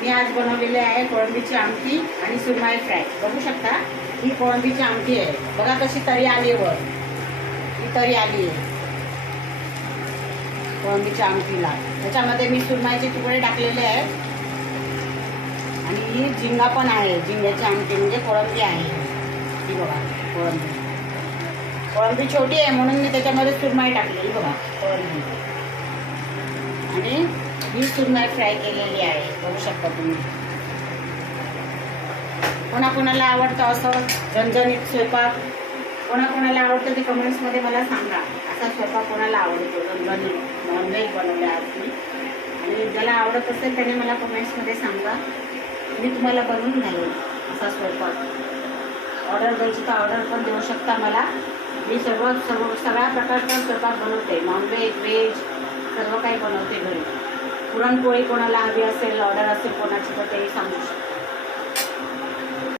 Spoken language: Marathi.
मी आज बनवलेली आहे कोळंबीची आमटी आणि सुरमई फ्राय. बघू शकता ही कोळंबीची आमटी आहे. बघा कशी तरी आली वर, ही तरी आली आहे कोळंबीच्या आमटीला. त्याच्यामध्ये मी सुरमईचे तुकडे टाकलेले आहेत आणि ही झिंगा पण आहे. झिंग्याची आमटी म्हणजे कोळंबी आहे ही. बघा कोळंबी, कोळंबी छोटी आहे म्हणून मी त्याच्यामध्ये सुरमई टाकलेली. बघा कोळंबी आणि ही सुरमई फ्राय केलेली आहे. बघू शकता तुम्ही. कोणाकोणाला आवडतं असं झणझणीत स्वयंपाक, कोणाकोणाला आवडतं ते कमेंट्समध्ये मला सांगा. असा स्वयंपाक कोणाला आवडतो झणझणीत नॉनव्हेज बनवल्या असतील, आणि ज्याला आवडत असेल त्याने मला कमेंट्समध्ये सांगा. मी तुम्हाला बनवून घालेन असा स्वयंपाक. ऑर्डर द्यायची तर ऑर्डर पण देऊ शकता मला. मी सगळ्या प्रकारचा स्वयंपाक बनवते. नॉनव्हेज, व्हेज सर्व काही बनवते घरी. पुरणपोळी कोणाला हवी असेल, ऑर्डर असेल कोणाची तर तेही सांगू